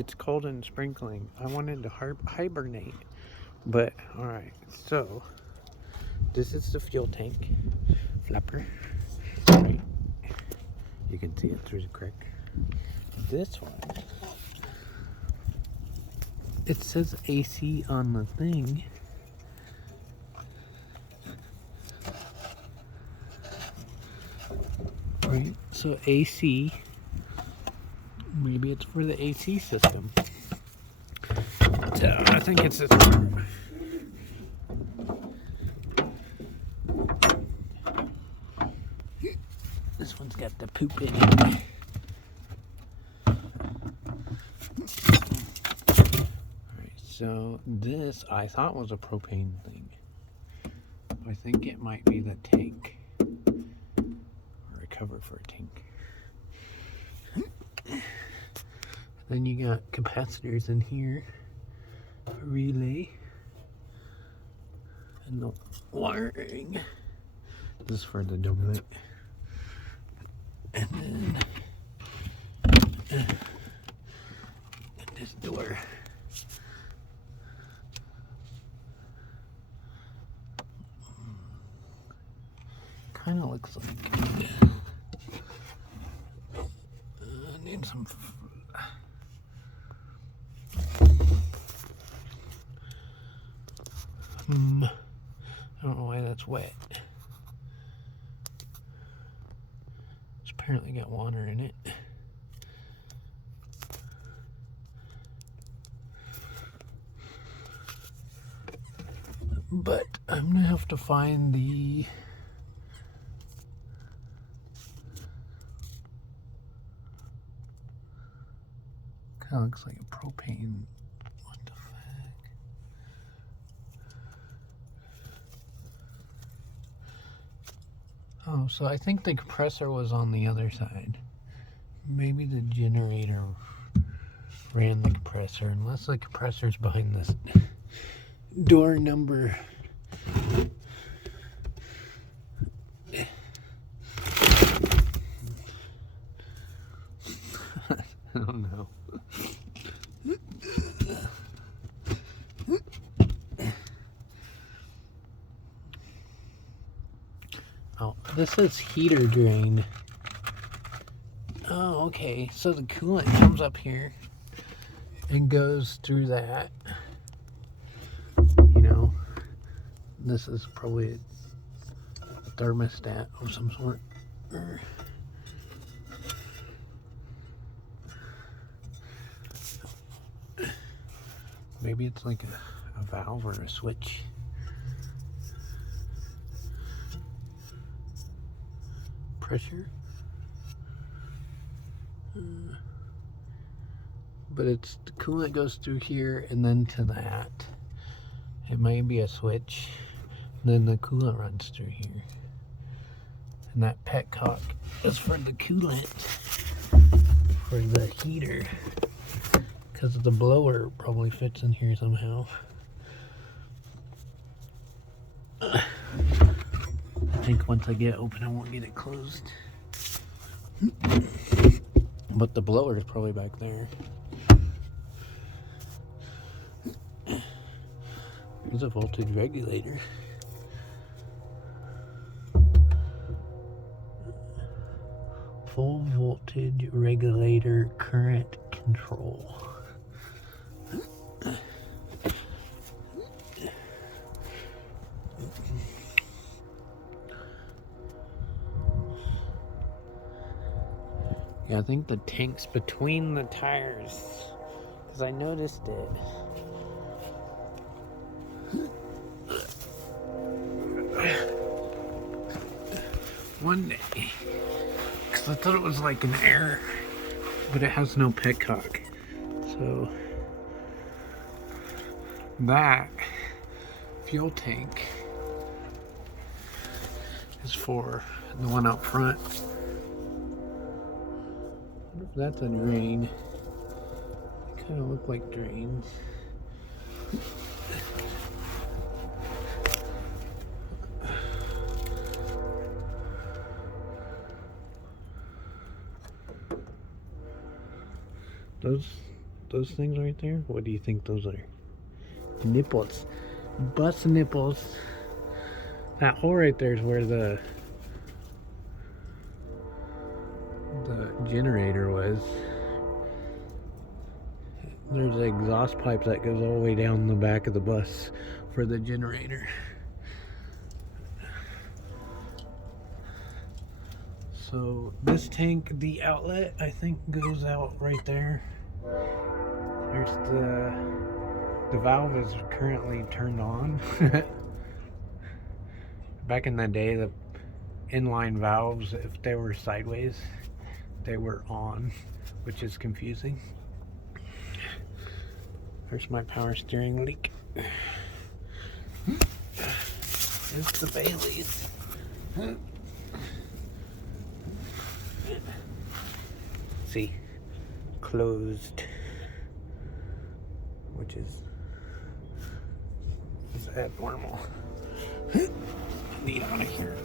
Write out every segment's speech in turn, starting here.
It's cold and sprinkling. I wanted to hibernate. But, alright. So, this is the fuel tank. Flapper. Right. You can see it through the crack. This one, it says AC on the thing. Right, so AC, maybe it's for the AC system. So I think it's this one. This one's got the poop in it. So this I thought was a propane thing. I think it might be the tank. Or a cover for a tank. Then you got capacitors in here. A relay. And the wiring. This is for the doublet. And then this door. Kind of looks like I need some I don't know why that's wet. It's apparently got water in it. But I'm gonna have to find the kind of looks like a propane. What the fuck? Oh, so I think the compressor was on the other side. Maybe the generator ran the compressor, unless the compressor's behind this door number. I don't know. Oh, this is heater drain. Oh, okay. So the coolant comes up here and goes through that. You know, this is probably a thermostat of some sort. Maybe it's like a valve or a switch. Pressure. But it's the coolant goes through here and then to that. It may be a switch. Then the coolant runs through here. And that petcock is for the coolant for the heater. Because the blower probably fits in here somehow. I think once I get it open, I won't get it closed. But the blower is probably back there. There's a voltage regulator. Full voltage regulator current control. Yeah, I think the tank's between the tires, because I noticed it. One day, because I thought it was like an air, but it has no petcock. So that fuel tank is for the one out front. I wonder if that's a drain. They kind of look like drains. Those those things right there? What do you think those are? Nipples. Bus nipples. That hole right there is where the generator was. There's an exhaust pipe that goes all the way down the back of the bus for the generator. So this tank, the outlet, I think goes out right there. There's the valve is currently turned on. Back in the day, the inline valves, if they were sideways, they were on, which is confusing. There's my power steering leak. There's the Baileys. See, closed, which is abnormal. Need out of here.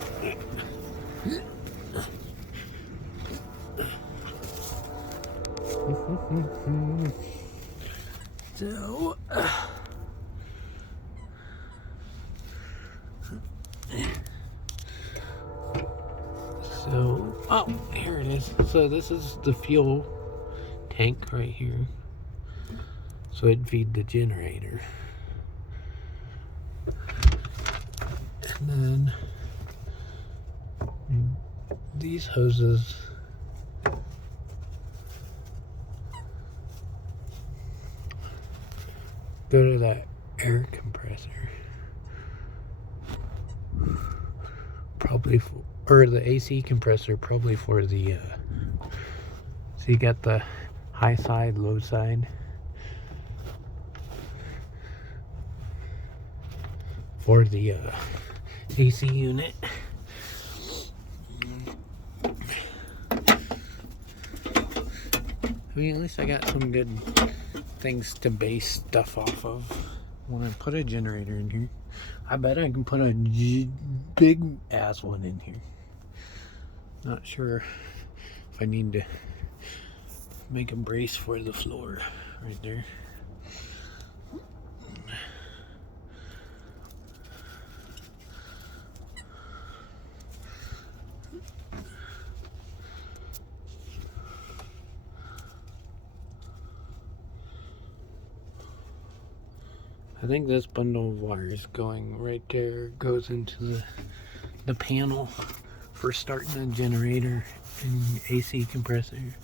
So, oh, here it is. So this is the fuel tank right here. So it'd feed the generator. And then these hoses go to that air compressor. Probably for, or the AC compressor, probably for the so you got the high side, low side. For the AC unit. I mean, at least I got some good things to base stuff off of when I put a generator in here. I bet I can put a big ass one in here. Not sure if I need to make a brace for the floor right there. I think this bundle of wires going right there goes into the panel for starting the generator and AC compressor.